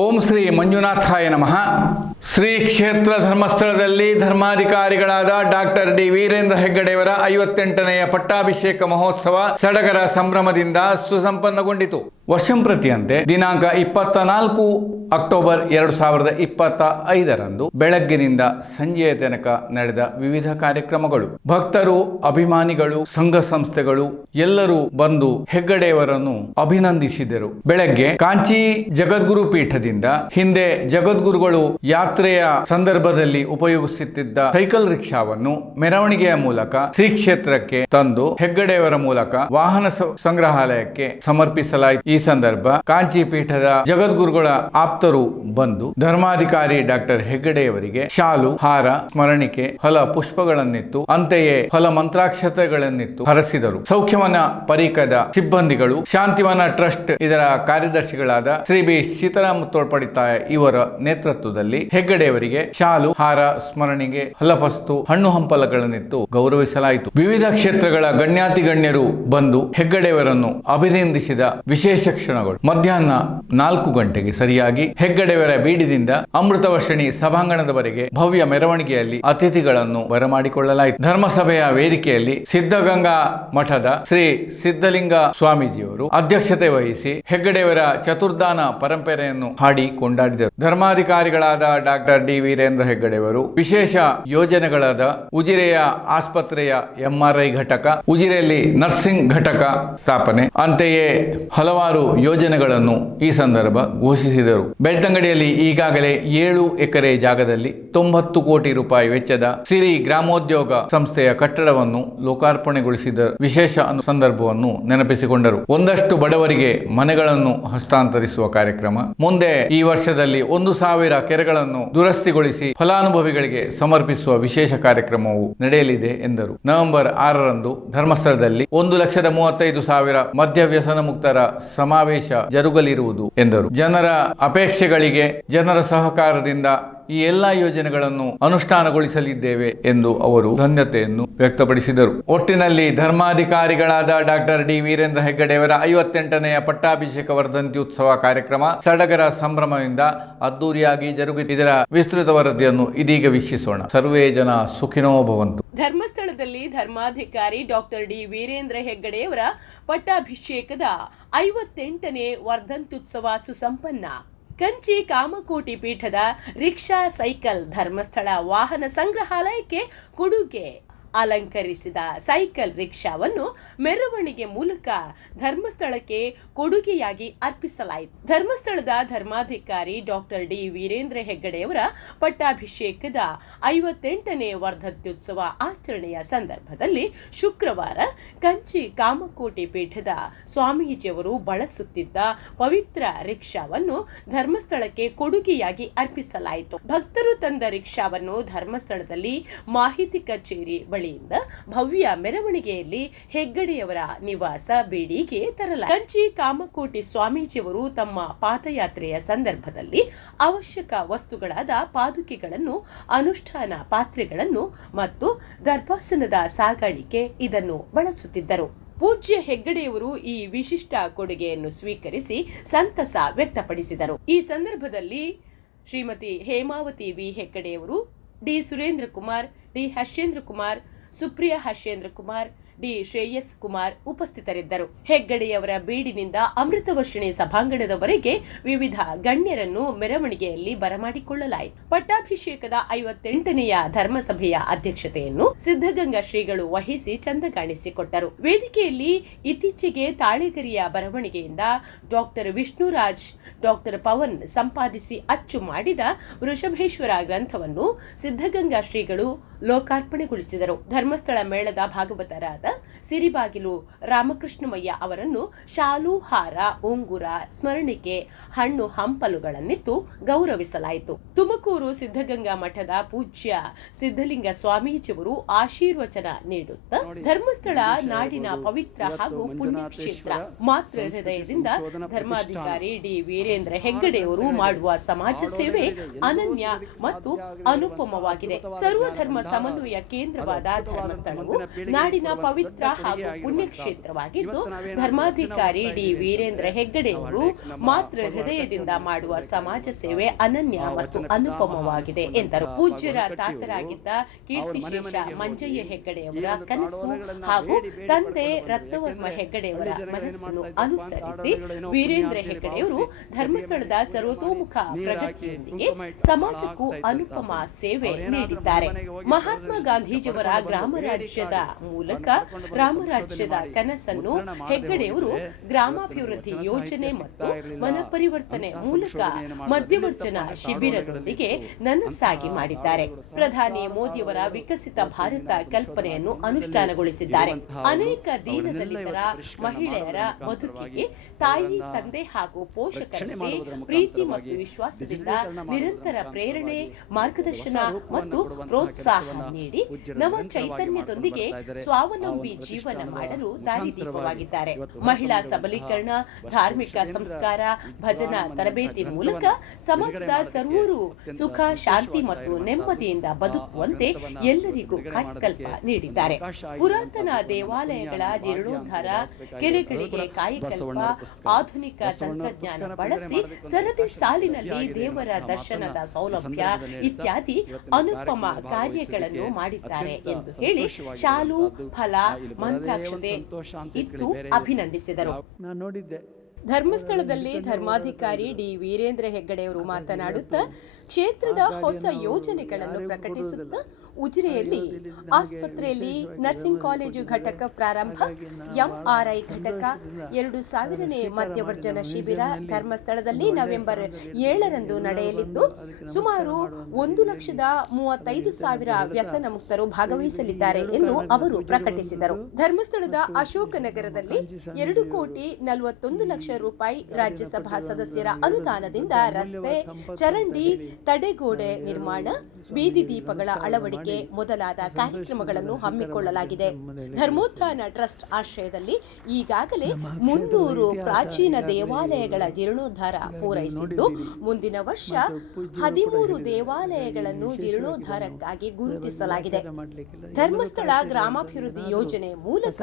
ಓಂ ಶ್ರೀ ಮಂಜುನಾಥಾಯ ನಮಃ. ಶ್ರೀ ಕ್ಷೇತ್ರ ಧರ್ಮಸ್ಥಳದಲ್ಲಿ ಧರ್ಮಾಧಿಕಾರಿಗಳಾದ ಡಾಕ್ಟರ್ ಡಿ ವೀರೇಂದ್ರ ಹೆಗ್ಗಡೆಯವರ ಐವತ್ತೆಂಟನೆಯ ಪಟ್ಟಾಭಿಷೇಕ ಮಹೋತ್ಸವ ಸಡಗರ ಸಂಭ್ರಮದಿಂದ ಸುಸಂಪನ್ನಗೊಂಡಿತು. ವರ್ಷಂಪ್ರತಿಯಂತೆ ದಿನಾಂಕ ಇಪ್ಪತ್ತ ನಾಲ್ಕು ಅಕ್ಟೋಬರ್ ಎರಡು ಸಾವಿರದ ಇಪ್ಪತ್ತ ಐದರಂದು ಬೆಳಗ್ಗಿನಿಂದ ಸಂಜೆಯ ತನಕ ನಡೆದ ವಿವಿಧ ಕಾರ್ಯಕ್ರಮಗಳು. ಭಕ್ತರು, ಅಭಿಮಾನಿಗಳು, ಸಂಘ ಸಂಸ್ಥೆಗಳು ಎಲ್ಲರೂ ಬಂದು ಹೆಗ್ಗಡೆಯವರನ್ನು ಅಭಿನಂದಿಸಿದರು. ಬೆಳಗ್ಗೆ ಕಾಂಚಿ ಜಗದ್ಗುರು ಪೀಠದಿಂದ ಹಿಂದೆ ಜಗದ್ಗುರುಗಳು ಯಾತ್ರೆಯ ಸಂದರ್ಭದಲ್ಲಿ ಉಪಯೋಗಿಸುತ್ತಿದ್ದ ಸೈಕಲ್ ರಿಕ್ಷಾವನ್ನು ಮೆರವಣಿಗೆಯ ಮೂಲಕ ಶ್ರೀ ಕ್ಷೇತ್ರಕ್ಕೆ ತಂದು ಹೆಗ್ಗಡೆಯವರ ಮೂಲಕ ವಾಹನ ಸಂಗ್ರಹಾಲಯಕ್ಕೆ ಸಮರ್ಪಿಸಲಾಯಿತು. ಈ ಸಂದರ್ಭ ಕಾಂಚಿ ಪೀಠದ ಜಗದ್ಗುರುಗಳ ಆಪ್ತರು ಬಂದು ಧರ್ಮಾಧಿಕಾರಿ ಡಾಕ್ಟರ್ ಹೆಗ್ಗಡೆಯವರಿಗೆ ಶಾಲು, ಹಾರ, ಸ್ಮರಣಿಕೆ, ಫಲ, ಪುಷ್ಪಗಳನ್ನಿತ್ತು. ಅಂತೆಯೇ ಫಲ ಮಂತ್ರಾಕ್ಷತೆಗಳನ್ನಿತ್ತು ಹರಸಿದರು. ಸೌಖ್ಯವನ ಪರಿಕದ ಸಿಬ್ಬಂದಿಗಳು, ಶಾಂತಿವನ ಟ್ರಸ್ಟ್ ಇದರ ಕಾರ್ಯದರ್ಶಿಗಳಾದ ಶ್ರೀ ಬಿ. ಸೀತಾರಾಮ ತೋಳ್ಪಡಿತಾಯ ಇವರ ನೇತೃತ್ವದಲ್ಲಿ ಹೆಗ್ಗಡೆಯವರಿಗೆ ಶಾಲು, ಹಾರ, ಸ್ಮರಣಿಗೆ ಹಲಪಸ್ತು ಹಣ್ಣು ಹಂಪಲಗಳನ್ನಿತ್ತು ಗೌರವಿಸಲಾಯಿತು. ವಿವಿಧ ಕ್ಷೇತ್ರಗಳ ಗಣ್ಯಾತಿ ಗಣ್ಯರು ಬಂದು ಹೆಗ್ಗಡೆಯವರನ್ನು ಅಭಿನಂದಿಸಿದ ವಿಶೇಷ ಕ್ಷಣಗಳು. ಮಧ್ಯಾಹ್ನ ನಾಲ್ಕು ಗಂಟೆಗೆ ಸರಿಯಾಗಿ ಹೆಗ್ಗಡೆಯವರ ಬೀಡಿದಿಂದ ಅಮೃತ ವರ್ಷಿಣಿ ಸಭಾಂಗಣದವರೆಗೆ ಭವ್ಯ ಮೆರವಣಿಗೆಯಲ್ಲಿ ಅತಿಥಿಗಳನ್ನು ಬರಮಾಡಿಕೊಳ್ಳಲಾಯಿತು. ಧರ್ಮಸಭೆಯ ವೇದಿಕೆಯಲ್ಲಿ ಸಿದ್ಧಗಂಗಾ ಮಠದ ಶ್ರೀ ಸಿದ್ಧಲಿಂಗ ಸ್ವಾಮೀಜಿಯವರು ಅಧ್ಯಕ್ಷತೆ ವಹಿಸಿ ಹೆಗ್ಗಡೆಯವರ ಚತುರ್ದಾನ ಪರಂಪರೆಯನ್ನು ಹಾಡಿ ಕೊಂಡಾಡಿದರು. ಧರ್ಮಾಧಿಕಾರಿಗಳಾದ ಡಾಕ್ಟರ್ ಡಿ ವೀರೇಂದ್ರ ಹೆಗ್ಗಡೆಯವರು, ವಿಶೇಷ ಯೋಜನೆಗಳಾದ ಉಜಿರೆಯ ಆಸ್ಪತ್ರೆಯ ಎಂಆರ್ಐ ಘಟಕ, ಉಜಿರೆಯಲ್ಲಿ ನರ್ಸಿಂಗ್ ಘಟಕ ಸ್ಥಾಪನೆ, ಅಂತೆಯೇ ಹಲವಾರು ಯೋಜನೆಗಳನ್ನು ಈ ಸಂದರ್ಭ ಘೋಷಿಸಿದರು. ಬೆಳ್ತಂಗಡಿಯಲ್ಲಿ ಈಗಾಗಲೇ ಏಳು ಎಕರೆ ಜಾಗದಲ್ಲಿ ತೊಂಬತ್ತು ಕೋಟಿ ರೂಪಾಯಿ ವೆಚ್ಚದ ಸಿರಿ ಗ್ರಾಮೋದ್ಯೋಗ ಸಂಸ್ಥೆಯ ಕಟ್ಟಡವನ್ನು ಲೋಕಾರ್ಪಣೆಗೊಳಿಸಿದ ವಿಶೇಷ ಸಂದರ್ಭವನ್ನು ನೆನಪಿಸಿಕೊಂಡರು. ಒಂದಷ್ಟು ಬಡವರಿಗೆ ಮನೆಗಳನ್ನು ಹಸ್ತಾಂತರಿಸುವ ಕಾರ್ಯಕ್ರಮ. ಮುಂದೆ ಈ ವರ್ಷದಲ್ಲಿ ಒಂದು ಸಾವಿರ ಕೆರೆಗಳನ್ನು ದುರಸ್ತಿಗೊಳಿಸಿ ಫಲಾನುಭವಿಗಳಿಗೆ ಸಮರ್ಪಿಸುವ ವಿಶೇಷ ಕಾರ್ಯಕ್ರಮವು ನಡೆಯಲಿದೆ ಎಂದರು. ನವೆಂಬರ್ ಆರರಂದು ಧರ್ಮಸ್ಥಳದಲ್ಲಿ ಒಂದು ಲಕ್ಷದ ಮೂವತ್ತೈದು ಸಾವಿರ ಮದ್ಯ ವ್ಯಸನ ಮುಕ್ತರ ಸಮಾವೇಶ ಜರುಗಲಿರುವುದು ಎಂದರು. ಜನರ ಅಪೇಕ್ಷೆಗಳಿಗೆ ಜನರ ಸಹಕಾರದಿಂದ ಈ ಎಲ್ಲಾ ಯೋಜನೆಗಳನ್ನು ಅನುಷ್ಠಾನಗೊಳಿಸಲಿದ್ದೇವೆ ಎಂದು ಅವರು ಧನ್ಯತೆಯನ್ನು ವ್ಯಕ್ತಪಡಿಸಿದರು. ಒಟ್ಟಿನಲ್ಲಿ ಧರ್ಮಾಧಿಕಾರಿಗಳಾದ ಡಾಕ್ಟರ್ ಡಿ ವೀರೇಂದ್ರ ಹೆಗ್ಗಡೆಯವರ ಐವತ್ತೆಂಟನೆಯ ಪಟ್ಟಾಭಿಷೇಕ ವರ್ಧಂತ್ಯುತ್ಸವ ಕಾರ್ಯಕ್ರಮ ಸಡಗರ ಸಂಭ್ರಮದಿಂದ ಅದ್ದೂರಿಯಾಗಿ ಇದರ ವಿಸ್ತೃತ ವರದಿಯನ್ನು ಇದೀಗ ವೀಕ್ಷಿಸೋಣ. ಸರ್ವೇ ಜನ ಸುಖಿನೋಭವಂತು ಧರ್ಮಸ್ಥಳದಲ್ಲಿ ಧರ್ಮಾಧಿಕಾರಿ ಡಾಕ್ಟರ್ ಡಿ ವೀರೇಂದ್ರ ಹೆಗ್ಗಡೆಯವರ ಪಟ್ಟಾಭಿಷೇಕದ ಐವತ್ತೆಂಟನೇ ವರ್ಧಂತ್ಯುತ್ಸವ ಸುಸಂಪನ್ನ. ಕಂಚಿ ಕಾಮಕೋಟಿ ಪೀಠದ ರಿಕ್ಷಾ ಸೈಕಲ್ ಧರ್ಮಸ್ಥಳ ವಾಹನ ಸಂಗ್ರಹಾಲಯಕ್ಕೆ ಕೊಡುಗೆ ಅಲಂಕರಿಸಿದ ಸೈಕಲ್ ರಿಕ್ಷಾವನ್ನು ಮೆರವಣಿಗೆ ಮೂಲಕ ಧರ್ಮಸ್ಥಳಕ್ಕೆ ಕೊಡುಗೆಯಾಗಿ ಅರ್ಪಿಸಲಾಯಿತು. ಧರ್ಮಸ್ಥಳದ ಧರ್ಮಾಧಿಕಾರಿ ಡಾಕ್ಟರ್ ಡಿ ವೀರೇಂದ್ರ ಹೆಗ್ಗಡೆಯವರ ಪಟ್ಟಾಭಿಷೇಕದ ಐವತ್ತೆಂಟನೇ ವರ್ಧತ್ಯೋತ್ಸವ ಆಚರಣೆಯ ಸಂದರ್ಭದಲ್ಲಿ ಶುಕ್ರವಾರ ಕಂಚಿ ಕಾಮಕೋಟೆ ಪೀಠದ ಸ್ವಾಮೀಜಿಯವರು ಬಳಸುತ್ತಿದ್ದ ಪವಿತ್ರ ರಿಕ್ಷಾವನ್ನು ಧರ್ಮಸ್ಥಳಕ್ಕೆ ಕೊಡುಗೆಯಾಗಿ ಅರ್ಪಿಸಲಾಯಿತು. ಭಕ್ತರು ತಂದ ರಿಕ್ಷಾವನ್ನು ಧರ್ಮಸ್ಥಳದಲ್ಲಿ ಮಾಹಿತಿ ಕಚೇರಿ ಬಳಿಯಿಂದ ಭವ್ಯ ಮೆರವಣಿಗೆಯಲ್ಲಿ ಹೆಗ್ಗಡೆಯವರ ನಿವಾಸ ಬೀಡಿಗೆ ತರಲ ಕಂಚಿ ಕಾಮಕೋಟಿ ಸ್ವಾಮೀಜಿಯವರು ತಮ್ಮ ಪಾದಯಾತ್ರೆಯ ಸಂದರ್ಭದಲ್ಲಿ ಅವಶ್ಯಕ ವಸ್ತುಗಳಾದ ಪಾದುಕೆಗಳನ್ನು, ಅನುಷ್ಠಾನ ಪಾತ್ರೆಗಳನ್ನು ಮತ್ತು ಗರ್ಭಾಸನದ ಸಾಗಾಣಿಕೆ ಇದನ್ನು ಬಳಸುತ್ತಿದ್ದರು. ಪೂಜ್ಯ ಹೆಗ್ಗಡೆಯವರು ಈ ವಿಶಿಷ್ಟ ಕೊಡುಗೆಯನ್ನು ಸ್ವೀಕರಿಸಿ ಸಂತಸ ವ್ಯಕ್ತಪಡಿಸಿದರು. ಈ ಸಂದರ್ಭದಲ್ಲಿ Shrimati Hemavathi V. ಹೆಗ್ಗಡೆಯವರು, D. Surendra Kumar, D. Harshendra Kumar Supriya Harshendra Kumar D Shreyas Kumar ಉಪಸ್ಥಿತರಿದ್ದರು. ಹೆಗ್ಗಡೆಯವರ ಬೀಡಿನಿಂದ ಅಮೃತವರ್ಷಿಣಿ ಸಭಾಂಗಣದವರೆಗೆ ವಿವಿಧ ಗಣ್ಯರನ್ನು ಮೆರವಣಿಗೆಯಲ್ಲಿ ಬರಮಾಡಿಕೊಳ್ಳಲಾಯಿತು. ಪಟ್ಟಾಭಿಷೇಕದ ಐವತ್ತೆಂಟನೆಯ ಧರ್ಮಸಭೆಯ ಅಧ್ಯಕ್ಷತೆಯನ್ನು ಸಿದ್ಧಗಂಗಾ ಶ್ರೀಗಳು ವಹಿಸಿ ಚಂದಗಾಣಿಸಿಕೊಟ್ಟರು. ವೇದಿಕೆಯಲ್ಲಿ ಇತ್ತೀಚೆಗೆ ತಾಳೆಗರಿಯ ಬರವಣಿಗೆಯಿಂದ ಡಾಕ್ಟರ್ ವಿಷ್ಣುರಾಜ್, ಡಾಕ್ಟರ್ ಪವನ್ ಸಂಪಾದಿಸಿ ಅಚ್ಚು ಮಾಡಿದ ವೃಷಭೇಶ್ವರ ಗ್ರಂಥವನ್ನು ಸಿದ್ಧಗಂಗಾ ಶ್ರೀಗಳು ಲೋಕಾರ್ಪಣೆಗೊಳಿಸಿದರು. ಧರ್ಮಸ್ಥಳ ಮೇಳದ ಭಾಗವತರಾದ ಸಿರಿಬಾಗಿಲು ರಾಮಕೃಷ್ಣಮಯ್ಯ ಅವರನ್ನು ಶಾಲು ಹಾರ ಉಂಗುರ ಸ್ಮರಣಿಕೆ ಹಣ್ಣು ಹಂಪಲುಗಳನ್ನಿತ್ತು ಗೌರವಿಸಲಾಯಿತು. ತುಮಕೂರು ಸಿದ್ಧಗಂಗಾ ಮಠದ ಪೂಜ್ಯ ಸಿದ್ಧಲಿಂಗ ಸ್ವಾಮೀಜಿಯವರು ಆಶೀರ್ವಚನ ನೀಡುತ್ತಾ ಧರ್ಮಸ್ಥಳ ನಾಡಿನ ಪವಿತ್ರ ಹಾಗೂ ಪುಣ್ಯಕ್ಷೇತ್ರ ಮಾತೃ ಹೃದಯದಿಂದ ಧರ್ಮಾಧಿಕಾರಿ ಡಿ ವೀರೇಂದ್ರ ಹೆಗ್ಗಡೆಯವರು ಮಾಡುವ ಸಮಾಜ ಸೇವೆ ಅನನ್ಯ ಮತ್ತು ಅನುಪಮವಾಗಿದೆ. ಸರ್ವಧರ್ಮ ಸಮನ್ವಯ ಕೇಂದ್ರವಾದ ಧರ್ಮಸ್ಥಳವು ನಾಡಿನ ಪವಿತ್ರ ಹಾಗೂ ಪುಣ್ಯಕ್ಷೇತ್ರವಾಗಿದ್ದು ಧರ್ಮಾಧಿಕಾರಿ ಡಿ ವೀರೇಂದ್ರ ಹೆಗ್ಗಡೆಯವರು ಮಾತ್ರ ಹೃದಯದಿಂದ ಮಾಡುವ ಸಮಾಜ ಸೇವೆ ಅನನ್ಯ ಮತ್ತು ಅನುಪಮವಾಗಿದೆ ಎಂದರು. ಪೂಜ್ಯರ ತಾತರಾಗಿದ್ದ ಕೀರ್ತಿಶೇಷ ಮಂಜಯ್ಯ ಹೆಗ್ಗಡೆಯವರ ಕನಸು ಹಾಗೂ ತಂದೆ ರತ್ನವರ್ಮ ಹೆಗ್ಗಡೆಯವರ ಮನಸ್ಸನ್ನು ಅನುಸರಿಸಿ ವೀರೇಂದ್ರ ಹೆಗ್ಗಡೆಯವರು ಧರ್ಮಸ್ಥಳದ ಸರ್ವತೋಮುಖ ಪ್ರಗತಿಯೊಂದಿಗೆ ಸಮಾಜಕ್ಕೂ ಅನುಪಮ ಸೇವೆ ನೀಡಿದ್ದಾರೆ. ಮಹಾತ್ಮ ಗಾಂಧೀಜಿಯವರ ಗ್ರಾಮ ರಾಜ್ಯದ ಮೂಲಕ ರಾಮರಾಜ್ಯದ ಕನಸನ್ನು ಹೆಗ್ಗಡೆಯವರು ಗ್ರಾಮಾಭಿವೃದ್ಧಿ ಯೋಜನೆ ಮತ್ತು ಮನಪರಿವರ್ತನೆ ಮೂಲಕ ಮಧ್ಯವರ್ಜನ ಶಿಬಿರದೊಂದಿಗೆ ನನಸಾಗಿ ಮಾಡಿದ್ದಾರೆ. ಪ್ರಧಾನಿ ಮೋದಿಯವರ ವಿಕಸಿತ ಭಾರತ ಕಲ್ಪನೆಯನ್ನು ಅನುಷ್ಠಾನಗೊಳಿಸಿದ್ದಾರೆ. ಅನೇಕ ದೀನದಲಿತರ ಮಹಿಳೆಯರ ಬದುಕಿಗೆ ತಾಯಿ ತಂದೆ ಹಾಗೂ ಪೋಷಕರಲ್ಲಿ ಪ್ರೀತಿ ಮತ್ತು ವಿಶ್ವಾಸದಿಂದ ನಿರಂತರ ಪ್ರೇರಣೆ ಮಾರ್ಗದರ್ಶನ ಮತ್ತು ಪ್ರೋತ್ಸಾಹ ನೀಡಿ ನವ ಚೈತನ್ಯದೊಂದಿಗೆ ಸ್ವಾವಲಂಬಿ ಜೀವನ ಮಾಡಲು ದಾರಿದೀಪವಾಗಿದ್ದಾರೆ. ಮಹಿಳಾ ಸಬಲೀಕರಣ ಧಾರ್ಮಿಕ ಸಂಸ್ಕಾರ ಭಜನಾ ತರಬೇತಿ ಮೂಲಕ ಸಮಾಜದ ಸರ್ವರು ಸುಖ ಶಾಂತಿ ಮತ್ತು ನೆಮ್ಮದಿಯಿಂದ ಬದುಕುವಂತೆ ಎಲ್ಲರಿಗೂ ಕಾಯಕಲ್ಪ ನೀಡಿದ್ದಾರೆ. ಪುರಾತನ ದೇವಾಲಯಗಳ ಜೀರ್ಣೋದ್ಧಾರ ಕೆರೆಗಳಿಗೆ ಕಾಯಕಲ್ಪ ಆಧುನಿಕ ತಂತ್ರಜ್ಞಾನ ಬಳಸಿ ಸರದಿ ಸಾಲಿನಲ್ಲಿ ದೇವರ ದರ್ಶನದ ಸೌಲಭ್ಯ ಇತ್ಯಾದಿ ಅನುಪಮ ಕಾರ್ಯಗಳನ್ನು ಮಾಡಿದ್ದಾರೆ ಎಂದು ಹೇಳಿ ಶಾಲು ಫಲ ಮಂತ್ರಾಕ್ಷತೆ ಇತ್ತು ಅಭಿನಂದಿಸಿದರು. ನಾನು ನೋಡಿದ್ದೆ. ಧರ್ಮಸ್ಥಳದಲ್ಲಿ ಧರ್ಮಾಧಿಕಾರಿ ಡಿ ವೀರೇಂದ್ರ ಹೆಗ್ಗಡೆಯವರು ಮಾತನಾಡುತ್ತಾ ಕ್ಷೇತ್ರದ ಹೊಸ ಯೋಜನೆಗಳನ್ನು ಪ್ರಕಟಿಸುತ್ತಾ ಉಜಿರೆಯಲ್ಲಿ ಆಸ್ಪತ್ರೆಯಲ್ಲಿ ನರ್ಸಿಂಗ್ ಕಾಲೇಜು ಘಟಕ ಪ್ರಾರಂಭ ಎಂಆರ್ಐ ಘಟಕ ಎರಡು ಸಾವಿರನೇ ಮಧ್ಯವರ್ಜನ ಶಿಬಿರ ಧರ್ಮಸ್ಥಳದಲ್ಲಿ ನವೆಂಬರ್ ಏಳರಂದು ನಡೆಯಲಿದ್ದು ಸುಮಾರು ಒಂದು ಲಕ್ಷದ ಮೂವತ್ತೈದು ಸಾವಿರ ವ್ಯಸನ ಮುಕ್ತರು ಭಾಗವಹಿಸಲಿದ್ದಾರೆ ಎಂದು ಅವರು ಪ್ರಕಟಿಸಿದರು. ಧರ್ಮಸ್ಥಳದ ಅಶೋಕನಗರದಲ್ಲಿ ಎರಡು ಕೋಟಿ ನಲವತ್ತೊಂದು ಲಕ್ಷ ರೂಪಾಯಿ ರಾಜ್ಯಸಭಾ ಸದಸ್ಯರ ಅನುದಾನದಿಂದ ರಸ್ತೆ ಚರಂಡಿ ತಡೆಗೋಡೆ ನಿರ್ಮಾಣ ಬೀದಿ ದೀಪಗಳ ಅಳವಡಿಕೆ ಮೊದಲಾದ ಕಾರ್ಯಕ್ರಮಗಳನ್ನು ಹಮ್ಮಿಕೊಳ್ಳಲಾಗಿದೆ. ಧರ್ಮೋತ್ಥಾನ ಟ್ರಸ್ಟ್ ಆಶ್ರಯದಲ್ಲಿ ಈಗಾಗಲೇ ಮುನ್ನೂರು ಪ್ರಾಚೀನ ದೇವಾಲಯಗಳ ಜೀರ್ಣೋದ್ಧಾರ ಪೂರೈಸಿದ್ದು. ಮುಂದಿನ ವರ್ಷ ಹದಿಮೂರು ದೇವಾಲಯಗಳನ್ನು ಜೀರ್ಣೋದ್ಧಾರಕ್ಕಾಗಿ ಗುರುತಿಸಲಾಗಿದೆ. ಧರ್ಮಸ್ಥಳ ಗ್ರಾಮಾಭಿವೃದ್ಧಿ ಯೋಜನೆ ಮೂಲಕ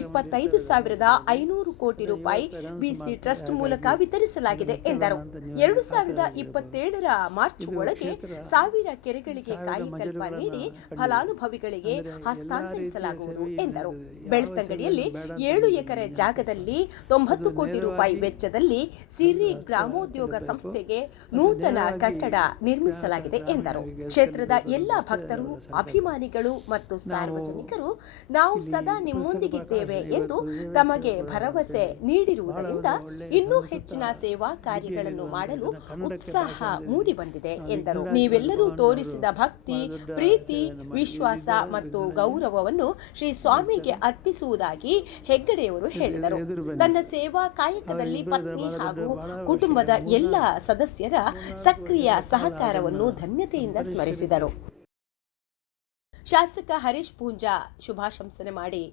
ಇಪ್ಪತ್ತೈದು ಸಾವಿರದ ಐನೂರು ಕೋಟಿ ರೂಪಾಯಿ ಬಿಸಿ ಟ್ರಸ್ಟ್ ಮೂಲಕ ವಿತರಿಸಲಾಗಿದೆ ಎಂದರು. ಎರಡು ಸಾವಿರದ ಇಪ್ಪತ್ತೇಳರ ಮಾರ್ಚ್ ಒಳಗೆ ಸಾವಿರ ಕೆರೆಗಳಿಗೆ ಕಾಯಿಕಲ್ಪ ನೀಡಿ ಫಲಾನುಭವಿಗಳಿಗೆ ಹಸ್ತಾಂತರಿಸಲಾಗುವುದು ಎಂದರು. ಬೆಳ್ತಂಗಡಿಯಲ್ಲಿ ಏಳು ಎಕರೆ ಜಾಗದಲ್ಲಿ ತೊಂಬತ್ತು ಕೋಟಿ ರೂಪಾಯಿ ವೆಚ್ಚದಲ್ಲಿ ಸಿರಿ ಗ್ರಾಮೋದ್ಯೋಗ ಸಂಸ್ಥೆಗೆ ನೂತನ ಕಟ್ಟಡ ನಿರ್ಮಿಸಲಾಗಿದೆ ಎಂದರು. ಕ್ಷೇತ್ರದ ಎಲ್ಲ ಭಕ್ತರು ಅಭಿಮಾನಿಗಳು ಮತ್ತು ಸಾರ್ವಜನಿಕರು ನಾವು ಸದಾ ನಿಮ್ಮೊಂದಿಗಿದ್ದೇವೆ ಎಂದು ತಮಗೆ ಭರವಸೆ ನೀಡಿರುವುದರಿಂದ ಇನ್ನೂ ಹೆಚ್ಚಿನ ಸೇವಾ ಕಾರ್ಯಗಳನ್ನು ಮಾಡಲು ಉತ್ಸಾಹ ಮೂಡಿಬಂದಿದೆ ಎಂದರು. ನೀವೆಲ್ಲರೂ ತೋರಿಸಿದ ಭಕ್ತಿ ಪ್ರೀತಿ ವಿಶ್ವಾಸ ಮತ್ತು ಗೌರವವನ್ನು ಶ್ರೀ ಸ್ವಾಮಿಗೆ ಅರ್ಪಿಸುವುದಾಗಿ ಹೆಗ್ಗಡೆಯವರು ಹೇಳಿದರು. ತನ್ನ ಸೇವಾ ಕಾಯಕದಲ್ಲಿ ಪತ್ನಿ ಹಾಗೂ ಕುಟುಂಬದ ಎಲ್ಲ ಸದಸ್ಯರ ಸಕ್ರಿಯ ಸಹಕಾರವನ್ನು ಧನ್ಯತೆಯಿಂದ ಸ್ಮರಿಸಿದರು. ಶಾಸಕ ಹರೀಶ್ ಪೂಂಜಾ ಶುಭಾಶಂಸನೆ ಮಾಡಿ.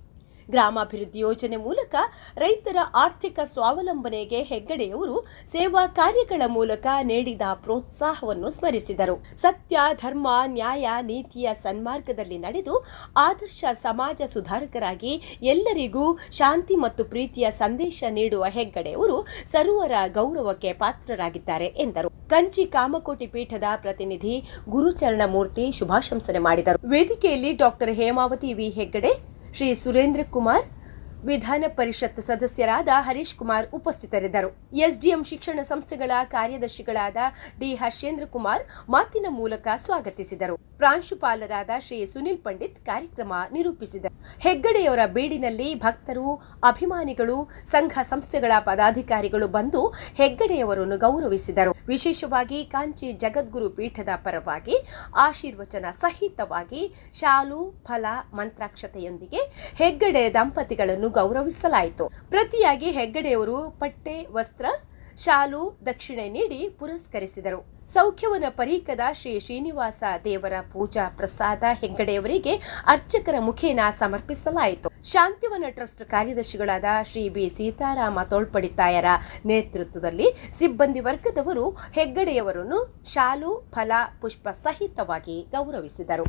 ಗ್ರಾಮಾಭಿವೃದ್ಧಿ ಯೋಜನೆ ಮೂಲಕ ರೈತರ ಆರ್ಥಿಕ ಸ್ವಾವಲಂಬನೆಗೆ ಹೆಗ್ಗಡೆಯವರು ಸೇವಾ ಕಾರ್ಯಗಳ ಮೂಲಕ ನೀಡಿದ ಪ್ರೋತ್ಸಾಹವನ್ನು ಸ್ಮರಿಸಿದರು. ಸತ್ಯ, ಧರ್ಮ, ನ್ಯಾಯ, ನೀತಿಯ ಸನ್ಮಾರ್ಗದಲ್ಲಿ ನಡೆದು ಆದರ್ಶ ಸಮಾಜ ಸುಧಾರಕರಾಗಿ ಎಲ್ಲರಿಗೂ ಶಾಂತಿ ಮತ್ತು ಪ್ರೀತಿಯ ಸಂದೇಶ ನೀಡುವ ಹೆಗ್ಗಡೆಯವರು ಸರ್ವರ ಗೌರವಕ್ಕೆ ಪಾತ್ರರಾಗಿದ್ದಾರೆ ಎಂದರು. ಕಂಚಿ ಕಾಮಕೋಟಿ ಪೀಠದ ಪ್ರತಿನಿಧಿ ಗುರುಚರಣಮೂರ್ತಿ ಶುಭಾಶಂಸನೆ ಮಾಡಿದರು. ವೇದಿಕೆಯಲ್ಲಿ ಡಾಕ್ಟರ್ ಹೇಮಾವತಿ ವಿ ಹೆಗ್ಗಡೆ ಶ್ರೀ ಸುರೇಂದ್ರ ಕುಮಾರ್ ವಿಧಾನ ಪರಿಷತ್ ಸದಸ್ಯರಾದ ಹರೀಶ್ ಕುಮಾರ್ ಉಪಸ್ಥಿತರಿದ್ದರು. ಎಸ್ಡಿಎಂ ಶಿಕ್ಷಣ ಸಂಸ್ಥೆಗಳ ಕಾರ್ಯದರ್ಶಿಗಳಾದ ಡಿ ಹರ್ಷೇಂದ್ರ ಕುಮಾರ್ ಮಾತಿನ ಮೂಲಕ ಸ್ವಾಗತಿಸಿದರು. ಪ್ರಾಂಶುಪಾಲರಾದ ಶ್ರೀ ಸುನಿಲ್ ಪಂಡಿತ್ ಕಾರ್ಯಕ್ರಮ ನಿರೂಪಿಸಿದರು. ಹೆಗ್ಗಡೆಯವರ ಬೀಡಿನಲ್ಲಿ ಭಕ್ತರು, ಅಭಿಮಾನಿಗಳು, ಸಂಘ ಸಂಸ್ಥೆಗಳ ಪದಾಧಿಕಾರಿಗಳು ಬಂದು ಹೆಗ್ಗಡೆಯವರನ್ನು ಗೌರವಿಸಿದರು. ವಿಶೇಷವಾಗಿ ಕಾಂಚಿ ಜಗದ್ಗುರು ಪೀಠದ ಪರವಾಗಿ ಆಶೀರ್ವಚನ ಸಹಿತವಾಗಿ ಶಾಲು, ಫಲ, ಮಂತ್ರಾಕ್ಷತೆಯೊಂದಿಗೆ ಹೆಗ್ಗಡೆ ದಂಪತಿಗಳನ್ನು ಗೌರವಿಸಲಾಯಿತು. ಪ್ರತಿಯಾಗಿ ಹೆಗ್ಗಡೆಯವರು ಪಟ್ಟೆ, ವಸ್ತ್ರ, ಶಾಲು, ದಕ್ಷಿಣೆ ನೀಡಿ ಪುರಸ್ಕರಿಸಿದರು. ಸೌಖ್ಯವನ ಪರೀಕದ ಶ್ರೀ ಶ್ರೀನಿವಾಸ ದೇವರ ಪೂಜಾ ಪ್ರಸಾದ ಹೆಗ್ಗಡೆಯವರಿಗೆ ಅರ್ಚಕರ ಮುಖೇನ ಸಮರ್ಪಿಸಲಾಯಿತು. ಶಾಂತಿವನ ಟ್ರಸ್ಟ್ ಕಾರ್ಯದರ್ಶಿಗಳಾದ ಶ್ರೀ ಬಿ. ಸೀತಾರಾಮ ತೋಳ್ಪಡಿತಾಯರ ನೇತೃತ್ವದಲ್ಲಿ ಸಿಬ್ಬಂದಿ ವರ್ಗದವರು ಹೆಗ್ಗಡೆಯವರನ್ನು ಶಾಲು, ಫಲ, ಪುಷ್ಪ ಸಹಿತವಾಗಿ ಗೌರವಿಸಿದರು.